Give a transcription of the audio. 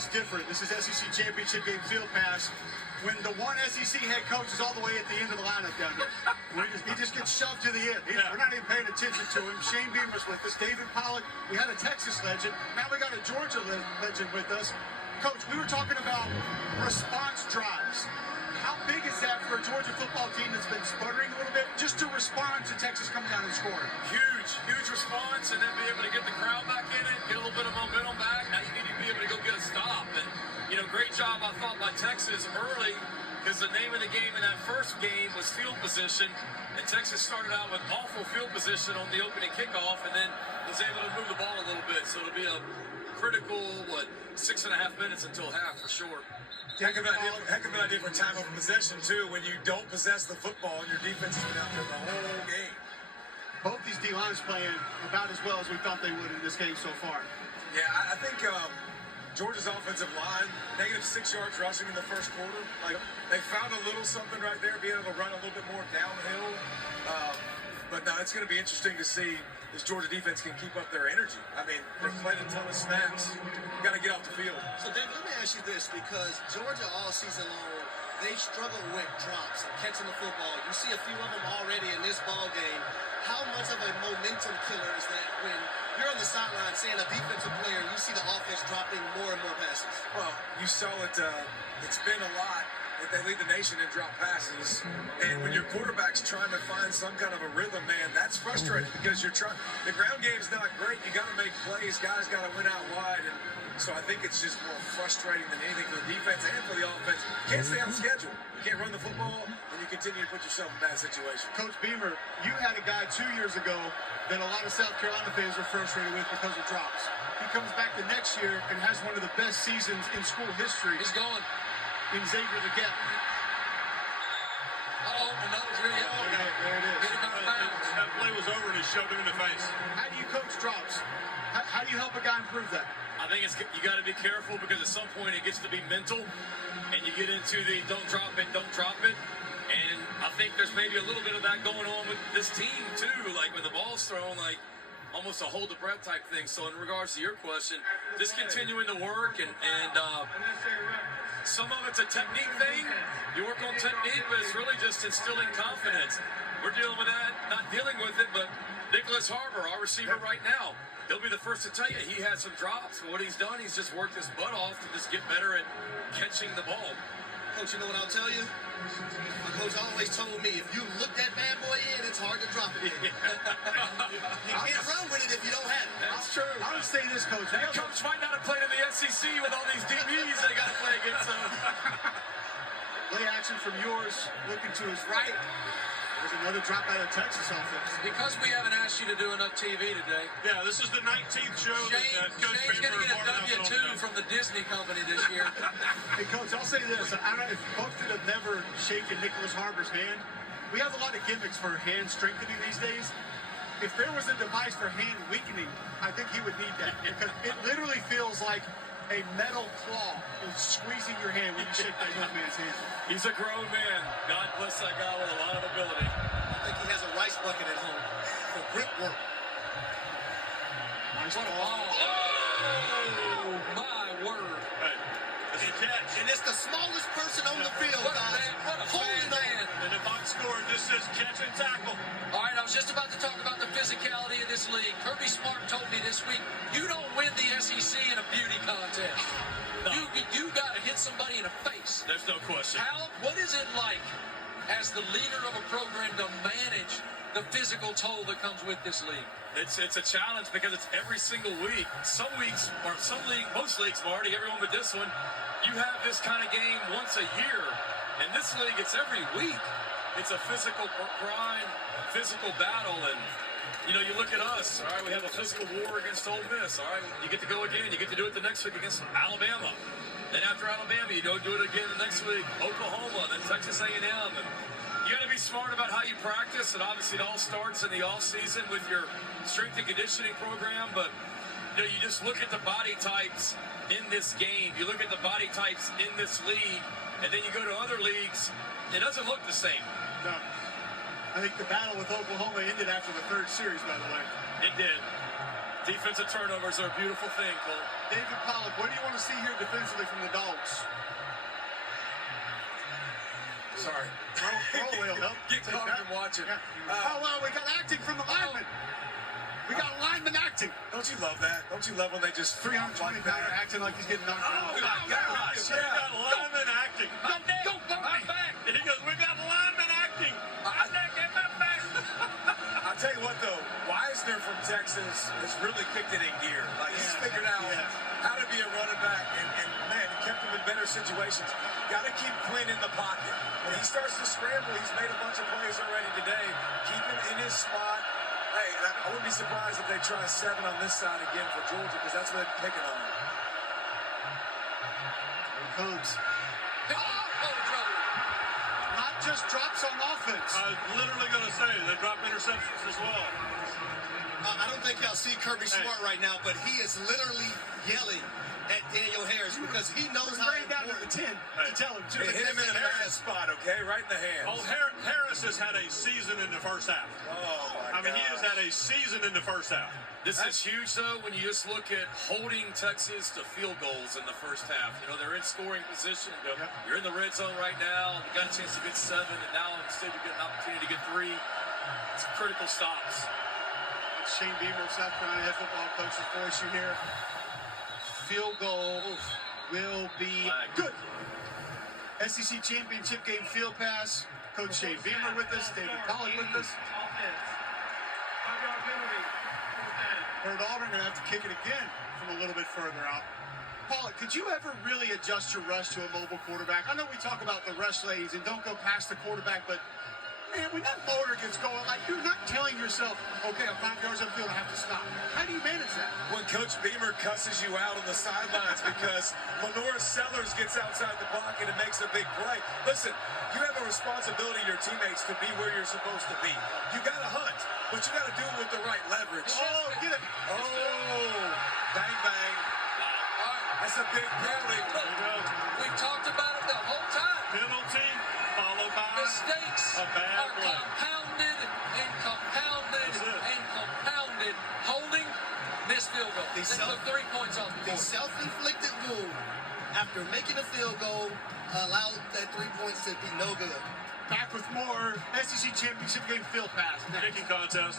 It's different. This is SEC Championship Game Field Pass. When the one SEC head coach is all the way at the end of the lineup down here, he just gets shoved to the end. We're not even paying attention to him. Shane Beamer's with us. David Pollack. We had a Texas legend. Now we got a Georgia legend with us. Coach, we were talking about response drives. How big is that for a Georgia football team that's been sputtering a little bit, just to respond to Texas coming down and scoring? Huge response, and then be able to get the crowd back in it, get a little bit of momentum back. Now you need to be able to go get a stop. And, great job, I thought, by Texas early, because the name of the game in that first game was field position, and Texas started out with awful field position on the opening kickoff, and then was able to move the ball a little bit. So it'll be a critical, 6.5 minutes until half for sure. Heck of an idea for time over possession, too, when you don't possess the football and your defense has been out there the whole game. Both these D-lines playing about as well as we thought they would in this game so far. Yeah, I think Georgia's offensive line, -6 yards rushing in the first quarter. They found a little something right there, being able to run a little bit more downhill. But now it's going to be interesting to see this Georgia defense can keep up their energy. I mean, they've played a ton of snaps. You got to get off the field. So, Dave, let me ask you this, because Georgia all season long, they struggle with drops and catching the football. You see a few of them already in this ball game. How much of a momentum killer is that when you're on the sideline seeing a defensive player, you see the offense dropping more and more passes? Well, you saw it. It's been a lot that they lead the nation in drop passes. And when your quarterback's trying to find some kind of a rhythm, man, that's frustrating because the ground game's not great. You got to make plays. Guys got to win out wide. And so I think it's just more frustrating than anything for the defense and for the offense. You can't stay on schedule. You can't run the football, and you continue to put yourself in bad situations. Coach Beamer, you had a guy 2 years ago that a lot of South Carolina fans were frustrated with because of drops. He comes back the next year and has one of the best seasons in school history. He's going. In Xavier Legette. There it is. Hit him out of bounds. That play was over, and he shoved him in the face. How do you coach drops? How do you help a guy improve that? I think you got to be careful, because at some point it gets to be mental, and you get into the don't drop it. And I think there's maybe a little bit of that going on with this team too. Like when the ball's thrown, almost a hold the breath type thing. So in regards to your question, just continuing to work and some of it's a technique thing. You work on technique, but it's really just instilling confidence. We're dealing with that, not dealing with it, but Nicholas Harbor, our receiver right now, he'll be the first to tell you he had some drops. But what he's done, he's just worked his butt off to just get better at catching the ball. Coach, you know what I'll tell you? My coach always told me, if you look that bad boy in, it's hard to drop it. You can't run with it if you don't have it. That's true. I would say this, Coach. That coach might not have played in the SEC with all these DBs they got to play against them. Play action from yours, looking to his right. There's another drop out of Texas offense. Because we haven't asked you to do enough TV today, Yeah, this is the 19th show that Coach Shane's going to get a Beamer W-2 from the Disney company this year. Hey, Coach, I'll say this. I don't know if folks that have never shaken Nicholas Harbor's hand, we have a lot of gimmicks for hand strengthening these days. If there was a device for hand weakening, I think he would need that, because it literally feels like a metal claw is squeezing your hand when you shake that young man's hand. He's a grown man. God bless that guy with a lot of ability. I think he has a rice bucket at home for grip work. Nice What a ball. ball. Oh, my word. Hey, that's a catch. And it's the smallest person on the field, What a guys. man, what a Holding man. on. And the box score just says catch and tackle. All right, I was just about to talk about the physicality of this league. Kirby Smart told me this week, you don't win the SEC in a beauty contest. No. You got to hit somebody in the face. There's no question. What is it like as the leader of a program to manage the physical toll that comes with this league? It's a challenge because it's every single week. Some weeks, or most leagues, Marty, everyone but this one, you have this kind of game once a year. In this league, it's every week. It's a physical grind, physical battle, and you look at us, all right, we have a physical war against Ole Miss, all right, you get to go again, you get to do it the next week against Alabama. Then after Alabama, you don't do it again the next week, Oklahoma, then Texas A&M, and you got to be smart about how you practice, and obviously it all starts in the off season with your strength and conditioning program, but you just look at the body types in this game, you look at the body types in this league, and then you go to other leagues, it doesn't look the same. No. I think the battle with Oklahoma ended after the third series, by the way. It did. Defensive turnovers are a beautiful thing, Cole. David Pollock, what do you want to see here defensively from the Dogs? Sorry. Throw away will help. Get caught up and watching. Yeah. We got acting from the lineman. We got lineman acting. Don't you love that? Don't you love when they just 320 pounder acting like he's getting knocked out. Oh, my gosh. We got lineman acting. My neck, My back. And he goes, we got lineman acting. My neck and my back. I'll tell you what, though. Wisner from Texas has really kicked it in gear. Like, he's figured out how to be a running back. And man, he kept him in better situations. Got to keep Quinn in the pocket. When he starts to scramble, he's made a bunch of plays already today. Keep him in his spot. Hey, I wouldn't be surprised if they try 7 on this side again for Georgia, because that's what they're picking on. Here it comes. trouble. Not just drops on offense. I was literally going to say, they dropped interceptions as well. I don't think y'all see Kirby Smart right now, but he is literally yelling at Daniel Harris because he knows how Bring down to the 10 to tell him. They hit him in a bad spot, okay? Right in the hands. Oh, Harris has had a season in the first half. Oh, my I mean, he has gosh. had a season in the first half. This is huge, though, when you just look at holding Texas to field goals in the first half. You know, they're in scoring position. You're in the red zone right now. You got a chance to get 7, and now instead you get an opportunity to get 3. It's critical stops. Shane Beamer, South Carolina head football coach, of course, you hear. Field goal will be good. SEC championship game field pass. Coach Shane Beamer with us. David Pollock with us. Bert Auburn going to have to kick it again from a little bit further out. Pollock, could you ever really adjust your rush to a mobile quarterback? I know we talk about the rush lanes and don't go past the quarterback, but man, when that motor gets going, like you're not telling yourself, okay, I'm 5 yards upfield, I have to stop. How do you manage that? When Coach Beamer cusses you out on the sidelines because Lenora Sellers gets outside the pocket and makes a big play. Listen, you have a responsibility to your teammates to be where you're supposed to be. You got to hunt, but you got to do it with the right leverage. Oh, get it. Oh, bang, bang. That's a big penalty. We've talked about it the whole time. Penalty followed by Mistakes a bad are play. compounded and compounded That's it. and compounded. Holding, missed field goal. They took 3 points off the The board. self-inflicted wound after making a field goal allowed that 3 points to be no good. Back with more SEC championship game field pass. Next. Kicking contest.